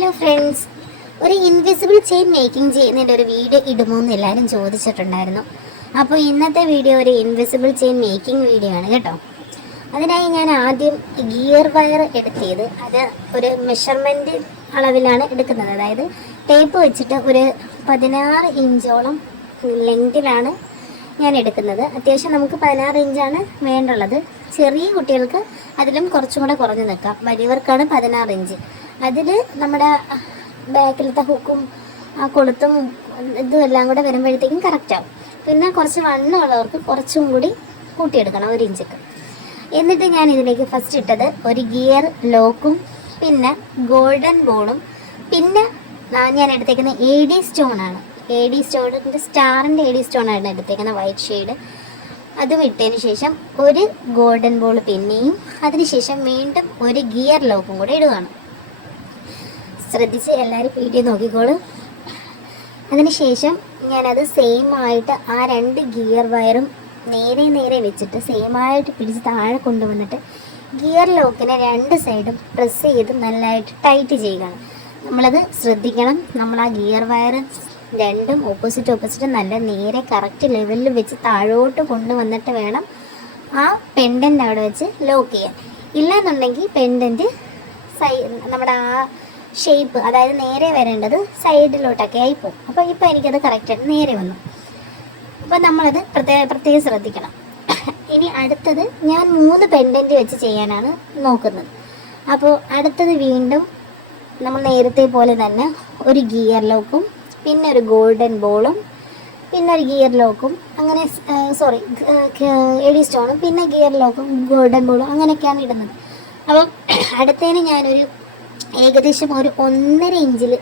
Hello friends, ഒരു invisible chain making ചെയ്യുന്നതിൻ്റെ ഒരു വീഡിയോ ഇടുമോ എന്ന് എല്ലാവരും ചോദിച്ചിട്ടുണ്ടായിരുന്നു. അപ്പോൾ ഇന്നത്തെ വീഡിയോ ഒരു ഇൻവിസിബിൾ ചെയിൻ മേക്കിംഗ് വീഡിയോ ആണ് കേട്ടോ. അതിനായി ഞാൻ ആദ്യം ഗിയർ വയർ എടുത്തത് അത് ഒരു മെഷർമെൻറ്റ് അളവിലാണ് എടുക്കുന്നത്. അതായത് ടേപ്പ് വെച്ചിട്ട് ഒരു 16 ഇഞ്ചോളം ലെങ്തിലാണ് ഞാൻ എടുക്കുന്നത്. അത്യാവശ്യം നമുക്ക് 16 ഇഞ്ചാണ് വേണ്ടുള്ളത്. ചെറിയ കുട്ടികൾക്ക് അതിലും കുറച്ചും കൂടെ കുറഞ്ഞ് നിൽക്കാം. വലിയവർക്കാണ് 16 ഇഞ്ച്. അതിൽ നമ്മുടെ ബാക്കിലത്തെ ഹുക്കും ആ കൊളുത്തും ഇതും എല്ലാം കൂടെ വരുമ്പോഴത്തേക്കും കറക്റ്റാവും. പിന്നെ കുറച്ച് വണ്ണമുള്ളവർക്ക് കുറച്ചും കൂടി കൂട്ടിയെടുക്കണം 1 ഇഞ്ചൊക്കെ. എന്നിട്ട് ഞാൻ ഇതിലേക്ക് ഫസ്റ്റ് ഇട്ടത് ഒരു ഗിയർ ലോക്കും പിന്നെ ഗോൾഡൻ ബോളും പിന്നെ ഞാൻ എടുത്തേക്കുന്ന AD സ്റ്റോണാണ്. AD സ്റ്റോണിൻ്റെ സ്റ്റാറിൻ്റെ AD സ്റ്റോണാണ് എടുത്തേക്കുന്നത്, വൈറ്റ് ഷെയ്ഡ്. അതും ഇട്ടതിന് ശേഷം ഒരു ഗോൾഡൻ ബോൾ പിന്നെയും അതിനുശേഷം വീണ്ടും ഒരു ഗിയർ ലോക്കും കൂടെ ഇടുകയാണ്. ശ്രദ്ധിച്ച് എല്ലാവരും വീഡിയോ നോക്കിക്കോളൂ. അതിനുശേഷം ഞാനത് സെയിം ആയിട്ട് ആ 2 ഗിയർ വയറും നേരെ വെച്ചിട്ട് സെയിം ആയിട്ട് പിടിച്ച് താഴെ കൊണ്ടുവന്നിട്ട് ഗിയർ ലോക്കിനെ 2 സൈഡും പ്രസ് ചെയ്ത് നല്ലതായിട്ട് ടൈറ്റ് ചെയ്യുകയാണ്. നമ്മളത് ശ്രദ്ധിക്കണം. നമ്മൾ ആ ഗിയർ വയർ രണ്ടും ഓപ്പോസിറ്റ് നല്ല നേരെ കറക്റ്റ് ലെവലിൽ വെച്ച് താഴോട്ട് കൊണ്ടുവന്നിട്ട് വേണം ആ പെൻഡൻ്റ് അവിടെ വെച്ച് ലോക്ക് ചെയ്യാൻ. ഇല്ലാന്നുണ്ടെങ്കിൽ പെൻഡൻറ്റ് നമ്മുടെ ആ ഷേപ്പ്, അതായത് നേരെ വരേണ്ടത് സൈഡിലോട്ടൊക്കെ ആയിപ്പോവും. അപ്പോൾ ഇപ്പോൾ എനിക്കത് കറക്റ്റായിട്ട് നേരെ വന്നു. അപ്പോൾ നമ്മളത് പ്രത്യേകം ശ്രദ്ധിക്കണം. ഇനി അടുത്തത് ഞാൻ 3 പെൻഡൻറ്റ് വെച്ച് ചെയ്യാനാണ് നോക്കുന്നത്. അപ്പോൾ അടുത്തത് വീണ്ടും നമ്മൾ നേരത്തെ പോലെ തന്നെ ഒരു ഗിയർ ലോക്കും പിന്നെ ഒരു ഗോൾഡൻ ബോളും പിന്നെ ഒരു ഗിയർ ലോക്കും അങ്ങനെ AD സ്റ്റോണും പിന്നെ ഗിയർ ലോക്കും ഗോൾഡൻ ബോളും അങ്ങനെയൊക്കെയാണ് ഇടുന്നത്. അപ്പം അടുത്തതിന് ഞാനൊരു ഏകദേശം ഒരു 1.5 ഇഞ്ചിൽ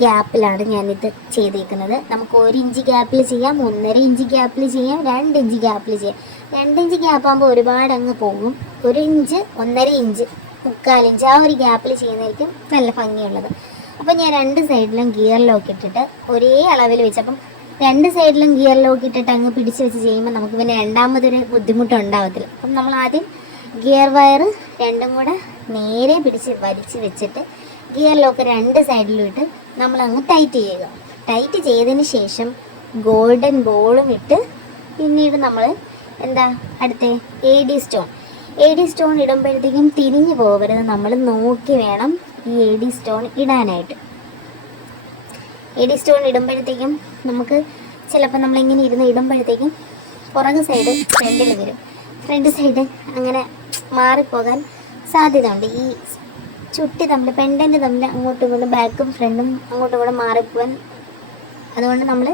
ഗ്യാപ്പിലാണ് ഞാനിത് ചെയ്തേക്കുന്നത്. നമുക്ക് 1 ഇഞ്ച് ഗ്യാപ്പിൽ ചെയ്യാം, 1.5 ഇഞ്ച് ഗ്യാപ്പിൽ ചെയ്യാം, 2 ഇഞ്ച് ഗ്യാപ്പിൽ ചെയ്യാം. 2 ഇഞ്ച് ഗ്യാപ്പാകുമ്പോൾ ഒരുപാട് അങ്ങ് പോകും. 1 ഇഞ്ച്, 1.5 ഇഞ്ച്, 3/4 ഇഞ്ച് ആ ഒരു ഗ്യാപ്പിൽ ചെയ്യുന്നതായിരിക്കും നല്ല ഭംഗിയുള്ളത്. അപ്പോൾ ഞാൻ 2 സൈഡിലും ഗിയർ ലോക്ക് ഇട്ടിട്ട് ഒരേ അളവിൽ വെച്ചപ്പം 2 സൈഡിലും ഗിയർ ലോക്ക് ഇട്ടിട്ട് അങ്ങ് പിടിച്ച് വെച്ച് ചെയ്യുമ്പോൾ നമുക്ക് പിന്നെ രണ്ടാമതൊരു ബുദ്ധിമുട്ടുണ്ടാവത്തില്ല. അപ്പം നമ്മൾ ആദ്യം ഗിയർ വയർ രണ്ടും കൂടെ നേരെ പിടിച്ച് വലിച്ച് വെച്ചിട്ട് ഗിയർ ലോക്ക് 2 സൈഡിലും ഇട്ട് നമ്മളങ്ങ് ടൈറ്റ് ചെയ്യുക. ടൈറ്റ് ചെയ്തതിന് ശേഷം ഗോൾഡൻ ബോളും ഇട്ട് പിന്നീട് നമ്മൾ അടുത്ത AD സ്റ്റോൺ ഇടുമ്പോഴത്തേക്കും തിരിഞ്ഞു പോകരുത്. നമ്മൾ നോക്കി വേണം ഈ AD സ്റ്റോൺ ഇടാനായിട്ട്. AD സ്റ്റോൺ ഇടുമ്പോഴത്തേക്കും നമുക്ക് ചിലപ്പോൾ നമ്മളിങ്ങനെ ഇരുന്ന് ഇടുമ്പോഴത്തേക്കും പുറകു സൈഡ് ഫ്രണ്ടിൽ വരും. ഫ്രണ്ട് സൈഡ് അങ്ങനെ മാറിപ്പോകാൻ സാധ്യത ഉണ്ട്. ഈ ചുട്ടി തമ്മിൽ പെൻഡൻ്റ് തമ്മിൽ അങ്ങോട്ടും ഇങ്ങോട്ടും ബാക്കും ഫ്രണ്ടും അങ്ങോട്ടും ഇങ്ങോട്ടും മാറിപ്പോകാൻ. അതുകൊണ്ട് നമ്മൾ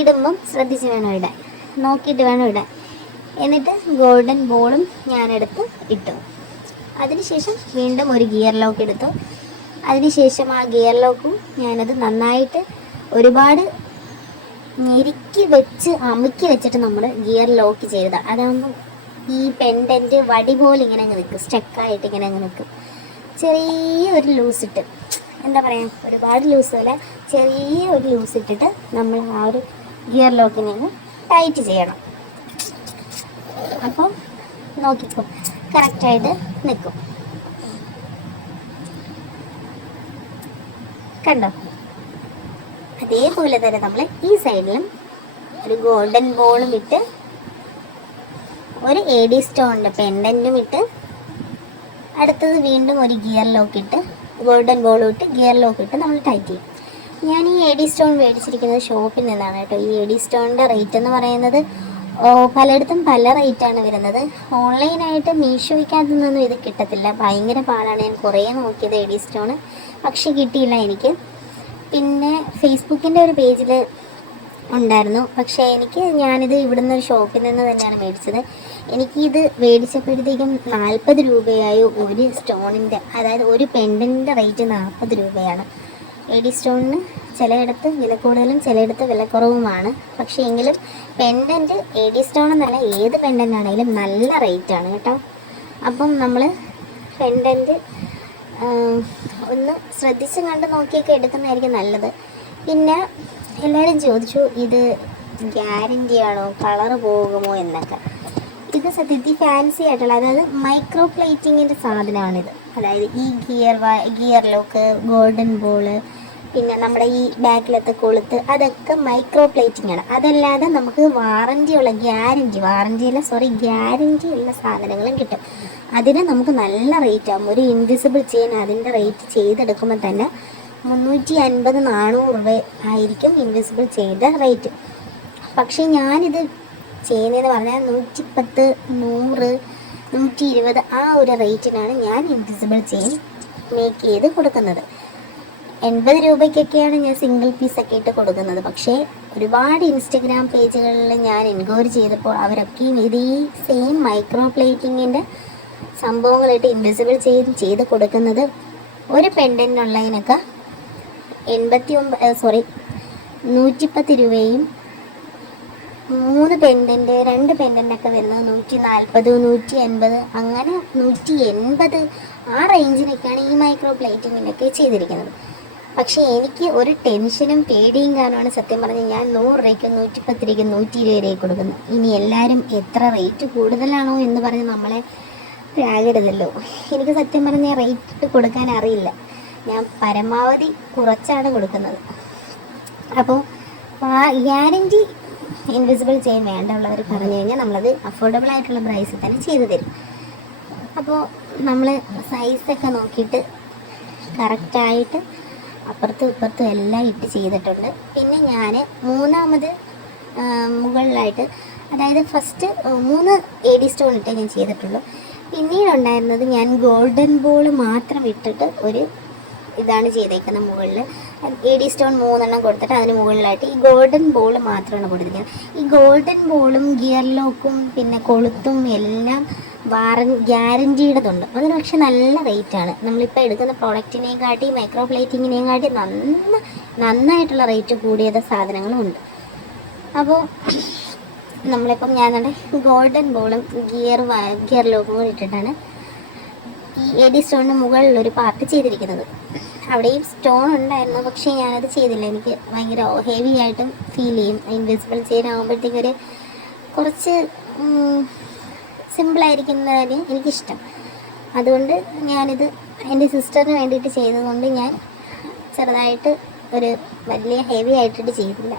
ഇടുമ്പം ശ്രദ്ധിച്ച് വേണം ഇടാൻ, നോക്കിയിട്ട് വേണം ഇടാൻ. എന്നിട്ട് ഗോൾഡൻ ബോളും ഞാനെടുത്ത് ഇട്ടു. അതിനുശേഷം വീണ്ടും ഒരു ഗിയർ ലോക്ക് എടുത്തു. അതിനുശേഷം ആ ഗിയർ ലോക്കും ഞാനത് നന്നായിട്ട് ഒരുപാട് ഞെരുക്കി വെച്ച് അമുക്കി വെച്ചിട്ട് നമ്മൾ ഗിയർ ലോക്ക് ചെയ്തതാണ്. അതാകുമ്പോൾ ഈ പെൻഡൻറ്റ് വടി പോലെ ഇങ്ങനെ അങ്ങ് നിൽക്കും, സ്റ്റക്കായിട്ട് ഇങ്ങനെ അങ്ങ് നിൽക്കും. ചെറിയൊരു ലൂസ് ഇട്ട്, ഒരുപാട് ലൂസ് പോലെ ചെറിയൊരു ലൂസ് ഇട്ടിട്ട് നമ്മൾ ആ ഒരു ഗിയർ ലോക്കിനെ അങ്ങ് ടൈറ്റ് ചെയ്യണം. അപ്പം നോക്കിക്കോ, കറക്റ്റായിട്ട് നിൽക്കും. കണ്ടോ? അതേപോലെ തന്നെ നമ്മൾ ഈ സൈഡിലും ഒരു ഗോൾഡൻ ബോളും ഇട്ട് ഒരു AD സ്റ്റോണിൻ്റെ പെൻഡൻറ്റും ഇട്ട് അടുത്തത് വീണ്ടും ഒരു ഗിയർ ലോക്ക് ഇട്ട് ഗോൾഡൻ ബോളും ഇട്ട് ഗിയർ ലോക്ക് ഇട്ട് നമ്മൾ ടൈറ്റ് ചെയ്യും. ഞാൻ ഈ AD സ്റ്റോൺ മേടിച്ചിരിക്കുന്നത് ഷോപ്പിൽ നിന്നാണ് കേട്ടോ. ഈ AD സ്റ്റോണിൻ്റെ റേറ്റ് എന്ന് പറയുന്നത് പലയിടത്തും പല റേറ്റാണ് വരുന്നത്. ഓൺലൈനായിട്ട് മീഷോയ്ക്കകത്തൊന്നും ഇത് കിട്ടത്തില്ല, ഭയങ്കര പാടാണ്. ഞാൻ കുറേ നോക്കിയത് AD സ്റ്റോൺ, പക്ഷെ കിട്ടിയില്ല എനിക്ക്. പിന്നെ ഫേസ്ബുക്കിൻ്റെ ഒരു പേജിൽ ഉണ്ടായിരുന്നു, പക്ഷേ ഞാനിത് ഇവിടുന്ന് ഒരു ഷോപ്പിൽ നിന്ന് തന്നെയാണ് മേടിച്ചത്. എനിക്കിത് മേടിച്ചപ്പോഴത്തേക്കും 40 രൂപയായി ഒരു സ്റ്റോണിൻ്റെ, അതായത് ഒരു പെൻഡൻറ്റിൻ്റെ റേറ്റ് 40 രൂപയാണ്. AD സ്റ്റോണിന് ചിലയിടത്ത് വില കൂടുതലും ചിലയിടത്ത് വില കുറവുമാണ്. പക്ഷേ എങ്കിലും പെൻഡൻറ്റ് AD സ്റ്റോൺ എന്നല്ല, ഏത് പെൻഡൻ്റ് ആണെങ്കിലും നല്ല റേറ്റാണ് കേട്ടോ. അപ്പം നമ്മൾ പെൻഡൻറ്റ് ഒന്ന് ശ്രദ്ധിച്ച് കണ്ട് നോക്കിയൊക്കെ എടുക്കുന്നതായിരിക്കും നല്ലത്. പിന്നെ എല്ലാവരും ചോദിച്ചു ഇത് ഗ്യാരൻ്റി ആണോ, കളറ് പോകുമോ എന്നൊക്കെ. ഇത് സത്യത്തിൽ ഫാൻസി ആയിട്ടുള്ള, അതായത് മൈക്രോ പ്ലേറ്റിങ്ങിൻ്റെ സാധനമാണിത്. അതായത് ഈ ഗിയർ ലോക്ക്, ഗോൾഡൻ ബോള്, പിന്നെ നമ്മുടെ ഈ ബാക്കിലത്തെ കൊളുത്ത്, അതൊക്കെ മൈക്രോ പ്ലേറ്റിംഗ് ആണ്. അതല്ലാതെ നമുക്ക് ഗ്യാരണ്ടി ഉള്ള സാധനങ്ങളും കിട്ടും. അതിന് നമുക്ക് നല്ല റേറ്റ് ആകും. ഒരു ഇൻവിസിബിൾ ചെയിൻ അതിൻ്റെ റേറ്റ് ചെയ്തെടുക്കുമ്പോൾ തന്നെ 350-400 രൂപ ആയിരിക്കും ഇൻവിസിബിൾ ചെയിൻ്റെ റേറ്റ്. പക്ഷേ ഞാനിത് ചെയ്യുന്നതെന്ന് പറഞ്ഞാൽ 110, 100, 120 ആ ഒരു റേറ്റിനാണ് ഞാൻ ഇൻവിസിബിൾ ചെയിൻ മേക്ക് ചെയ്ത് കൊടുക്കുന്നത്. 80 രൂപയ്ക്കൊക്കെയാണ് ഞാൻ സിംഗിൾ പീസൊക്കെ ഇട്ട് കൊടുക്കുന്നത്. പക്ഷേ ഒരുപാട് ഇൻസ്റ്റഗ്രാം പേജുകളിൽ ഞാൻ എൻക്വയറി ചെയ്തപ്പോൾ അവരൊക്കെയും ഇതേ സെയിം മൈക്രോ പ്ലേറ്റിങ്ങിൻ്റെ സംഭവങ്ങളിട്ട് ഇൻവിസിബിൾ ചെയിൻ ചെയ്ത് കൊടുക്കുന്നത് ഒരു പെൻഡൻറ്റുള്ളതിനൊക്കെ 110 രൂപയും 2 പെൻഡൻ്റൊക്കെ വരുന്നത് 140, 180, അങ്ങനെ 180 ആ റേഞ്ചിനൊക്കെയാണ് ഈ മൈക്രോ പ്ലേറ്റിങ്ങിനൊക്കെ ചെയ്തിരിക്കുന്നത്. പക്ഷേ എനിക്ക് ഒരു ടെൻഷനും പേടിയും കാരണമാണ് സത്യം പറഞ്ഞാൽ ഞാൻ 100 രൂപയ്ക്കും 110 രൂപയ്ക്കും 120 രൂപയ്ക്ക് കൊടുക്കുന്നു. ഇനി എല്ലാവരും എത്ര റേറ്റ് കൂടുതലാണോ എന്ന് പറഞ്ഞ് നമ്മളെ പ്രാകരുതല്ലോ. എനിക്ക് സത്യം പറഞ്ഞാൽ റേറ്റ് കൊടുക്കാൻ അറിയില്ല. ഞാൻ പരമാവധി കുറച്ചാണ് കൊടുക്കുന്നത്. അപ്പോൾ ഗ്യാരൻറ്റി ഇൻവിസിബിൾ ചെയിൻ വേണ്ടുള്ളവർ പറഞ്ഞു കഴിഞ്ഞാൽ നമ്മളത് അഫോർഡബിൾ ആയിട്ടുള്ള പ്രൈസിൽ തന്നെ ചെയ്തു തരും. അപ്പോൾ നമ്മൾ സൈസൊക്കെ നോക്കിയിട്ട് കറക്റ്റായിട്ട് അപ്പുറത്തും ഇപ്പുറത്തും എല്ലാം ഇട്ട് ചെയ്തിട്ടുണ്ട്. പിന്നെ ഞാൻ മൂന്നാമത് മുകളിലായിട്ട്, അതായത് ഫസ്റ്റ് 3 AD സ്റ്റോൺ ഇട്ടേ ഞാൻ ചെയ്തിട്ടുള്ളൂ. പിന്നീട് ഉണ്ടായിരുന്നത് ഞാൻ ഗോൾഡൻ ബോൾ മാത്രം ഇട്ടിട്ട് ഒരു ഇതാണ് ചെയ്തേക്കുന്നത്. മുകളിൽ AD സ്റ്റോൺ 3 എണ്ണം കൊടുത്തിട്ട് അതിന് മുകളിലായിട്ട് ഈ ഗോൾഡൻ ബോൾ മാത്രമാണ് കൊടുത്തിരിക്കുന്നത്. ഈ ഗോൾഡൻ ബോളും ഗിയർ ലോക്കും പിന്നെ കൊളുത്തും എല്ലാം ഗ്യാരൻറ്റീടേതുണ്ട്. അതിന് പക്ഷെ നല്ല റേറ്റാണ്. നമ്മളിപ്പോൾ എടുക്കുന്ന പ്രോഡക്റ്റിനെക്കാട്ടി മൈക്രോ പ്ലേറ്റിങ്ങിനെക്കാട്ടി നന്നായിട്ടുള്ള റേറ്റ് കൂടിയത് സാധനങ്ങളും ഉണ്ട്. അപ്പോൾ നമ്മളിപ്പം ഞാനുണ്ട് ഗോൾഡൻ ബോളും ഗിയർ ലോക്കും കൂടി ഇട്ടിട്ടാണ് ഈ AD സ്റ്റോണിന് മുകളിലൊരു പാർട്ട് ചെയ്തിരിക്കുന്നത്. അവിടെയും സ്റ്റോൺ ഉണ്ടായിരുന്നു, പക്ഷേ ഞാനത് ചെയ്തില്ല. എനിക്ക് ഭയങ്കര ഹെവി ആയിട്ടും ഫീൽ ചെയ്യും. ഇൻവിസിബിൾ ചെയിൻ ആകുമ്പോഴത്തേക്കൊരു കുറച്ച് സിമ്പിളായിരിക്കുന്നതിന് എനിക്കിഷ്ടം. അതുകൊണ്ട് ഞാനിത് എൻ്റെ സിസ്റ്ററിന് വേണ്ടിയിട്ട് ചെയ്തതുകൊണ്ട് ഞാൻ ചെറുതായിട്ട് ഒരു വലിയ ഹെവി ആയിട്ടിട്ട് ചെയ്തില്ല.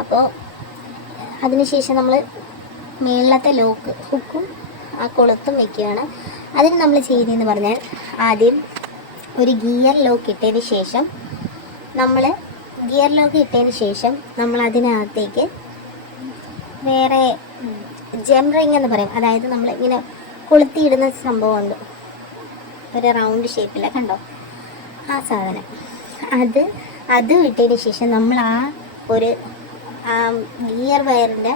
അപ്പോൾ അതിനുശേഷം നമ്മൾ മേളത്തെ ലോക്ക് ഹുക്കും ആ കൊളുത്തും വയ്ക്കുകയാണ്. അതിന് നമ്മൾ ചെയ്യുന്നതെന്ന് പറഞ്ഞാൽ ആദ്യം ഒരു ഗിയർ ലോക്ക് ഇട്ടതിന് ശേഷം നമ്മൾ അതിനകത്തേക്ക് വേറെ ജെം റിങ് എന്ന് പറയും. അതായത് നമ്മൾ ഇങ്ങനെ കൊളുത്തിയിടുന്ന സംഭവമുണ്ട്, ഒരു റൗണ്ട് ഷേപ്പിൽ കണ്ടോ, ആ സാധനം അത് ഇട്ടതിന് ശേഷം നമ്മൾ ആ ഗിയർ വയറിൻ്റെ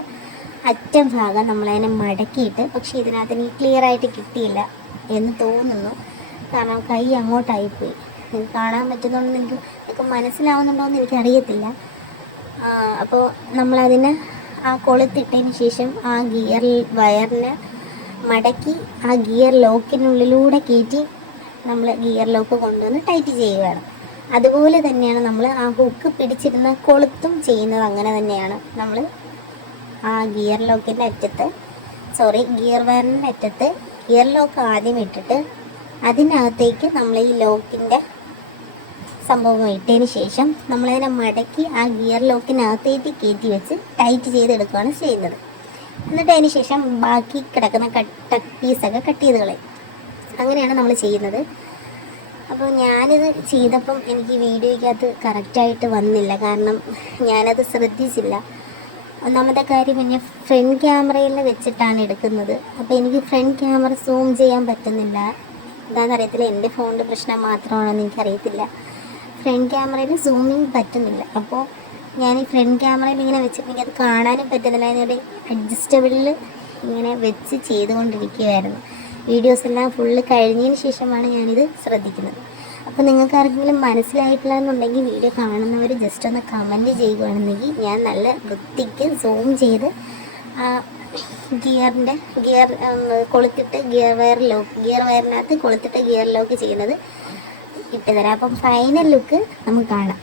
അറ്റം ഭാഗം നമ്മളതിനെ മടക്കിയിട്ട്, പക്ഷേ ഇതിനകത്ത് എനിക്ക് ക്ലിയർ ആയിട്ട് കിട്ടിയില്ല എന്ന് തോന്നുന്നു, കാരണം കൈ അങ്ങോട്ടായിപ്പോയി. നിങ്ങൾക്ക് കാണാൻ പറ്റുന്നുണ്ടോ നിങ്ങൾക്ക് മനസ്സിലാവുന്നുണ്ടോ എന്ന് എനിക്കറിയത്തില്ല. അപ്പോൾ നമ്മളതിന് ആ കൊളുത്തിട്ടതിന് ശേഷം ആ ഗിയർ വയറിനെ മടക്കി ആ ഗിയർ ലോക്കിനുള്ളിലൂടെ കയറ്റി നമ്മൾ ഗിയർ ലോക്ക് കൊണ്ടുവന്ന് ടൈറ്റ് ചെയ്യുകയാണ്. അതുപോലെ തന്നെയാണ് നമ്മൾ ആ ഹുക്ക് പിടിച്ചിരുന്ന കൊളുത്തും ചെയ്യുന്നത്. അങ്ങനെ തന്നെയാണ് നമ്മൾ ആ ഗിയർ വയറിൻ്റെ അറ്റത്ത് ഗിയർ ലോക്ക് ആദ്യം ഇട്ടിട്ട് അതിനകത്തേക്ക് നമ്മൾ ഈ ലോക്കിൻ്റെ സംഭവം ഇട്ടതിന് ശേഷം നമ്മളതിനെ മടക്കി ആ ഗിയർ ലോക്കിനകത്തേക്ക് കയറ്റി വെച്ച് ടൈറ്റ് ചെയ്തെടുക്കുകയാണ് ചെയ്യുന്നത്. എന്നിട്ട് അതിന് ശേഷം ബാക്കി കിടക്കുന്ന പീസൊക്കെ കട്ട് ചെയ്ത് കളയും. അങ്ങനെയാണ് നമ്മൾ ചെയ്യുന്നത്. അപ്പോൾ ഞാനിത് ചെയ്തപ്പം എനിക്ക് വീഡിയോയ്ക്കകത്ത് കറക്റ്റായിട്ട് വന്നില്ല, കാരണം ഞാനത് ശ്രദ്ധിച്ചില്ല. ഒന്നാമത്തെ കാര്യം, പിന്നെ ഫ്രണ്ട് ക്യാമറയിൽ വെച്ചിട്ടാണ് എടുക്കുന്നത്. അപ്പോൾ എനിക്ക് ഫ്രണ്ട് ക്യാമറ സൂം ചെയ്യാൻ പറ്റുന്നില്ല. എന്താണെന്നറിയത്തില്ല, എൻ്റെ ഫോണിൻ്റെ പ്രശ്നം മാത്രമാണോന്ന് എനിക്കറിയത്തില്ല. ഫ്രണ്ട് ക്യാമറയിൽ സൂമിങ് പറ്റുന്നില്ല. അപ്പോൾ ഞാൻ ഈ ഫ്രണ്ട് ക്യാമറയിൽ ഇങ്ങനെ വെച്ചിട്ട് എനിക്കത് കാണാനും പറ്റുന്നില്ല. അതിനൊരു അഡ്ജസ്റ്റബിളിൽ ഇങ്ങനെ വെച്ച് ചെയ്തുകൊണ്ടിരിക്കുകയായിരുന്നു. വീഡിയോസ് എല്ലാം ഫുള്ള് കഴിഞ്ഞതിന് ശേഷമാണ് ഞാനിത് ശ്രദ്ധിക്കുന്നത്. അപ്പോൾ നിങ്ങൾക്ക് ആർക്കെങ്കിലും മനസ്സിലായിട്ടില്ല എന്നുണ്ടെങ്കിൽ വീഡിയോ കാണുന്നവർ ജസ്റ്റ് ഒന്ന് കമൻറ്റ് ചെയ്യുകയാണെന്നെങ്കിൽ ഞാൻ നല്ല വൃത്തിക്ക് സൂം ചെയ്ത് ഗിയർ കൊളുത്തിട്ട് ഗിയർ വയറിനകത്ത് കൊളുത്തിട്ട് ഗിയർ ലോക്ക് ചെയ്യുന്നത് ഇട്ടുതരാം. അപ്പം ഫൈനൽ ലുക്ക് നമുക്ക് കാണാം.